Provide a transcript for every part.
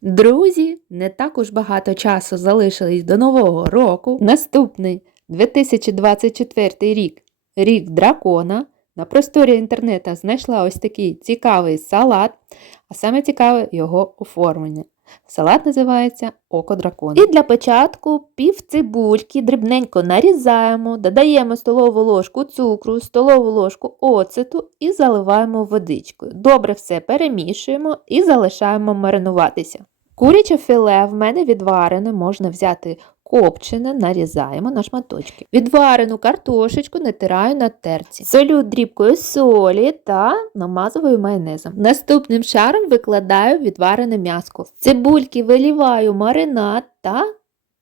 Друзі, не так уж багато часу залишилось до Нового року. Наступний 2024 рік, рік дракона. На просторі інтернету знайшла ось такий цікавий салат, а саме цікаве його оформлення. Салат називається Око дракона. І для початку пів цибульки дрібненько нарізаємо, додаємо столову ложку цукру, столову ложку оцету і заливаємо водичкою. Добре все перемішуємо і залишаємо маринуватися. Куряче філе в мене відварене, можна взяти копчене, нарізаємо на шматочки. Відварену картошечку натираю на терці. Солю дрібкою солі та намазую майонезом. Наступним шаром викладаю відварене м'яско. З цибульки виліваю маринад та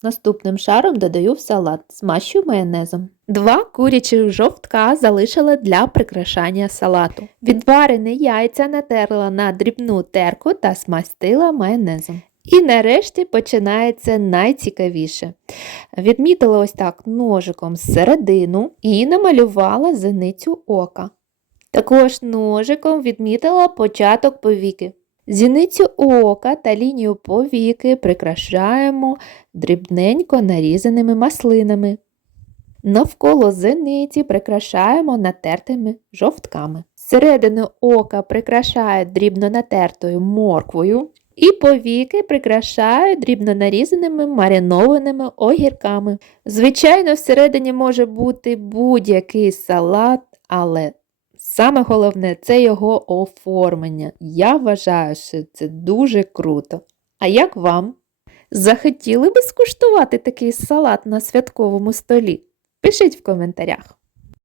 наступним шаром додаю в салат, змащую майонезом. Два курячі жовтка залишила для прикрашання салату. Відварені яйця натерла на дрібну терку та смастила майонезом. І нарешті починається найцікавіше. Відмітила ось так ножиком середину і намалювала зеницю ока. Також ножиком відмітила початок повіки. Зіницю ока та лінію повіки прикрашаємо дрібненько нарізаними маслинами. Навколо зениці прикрашаємо натертими жовтками. Середину ока прикрашаю дрібно натертою морквою. І повіки прикрашаю дрібно нарізаними маринованими огірками. Звичайно, всередині може бути будь-який салат, але саме головне це його оформлення. Я вважаю, що це дуже круто. А як вам? Захотіли би скуштувати такий салат на святковому столі? Пишіть в коментарях.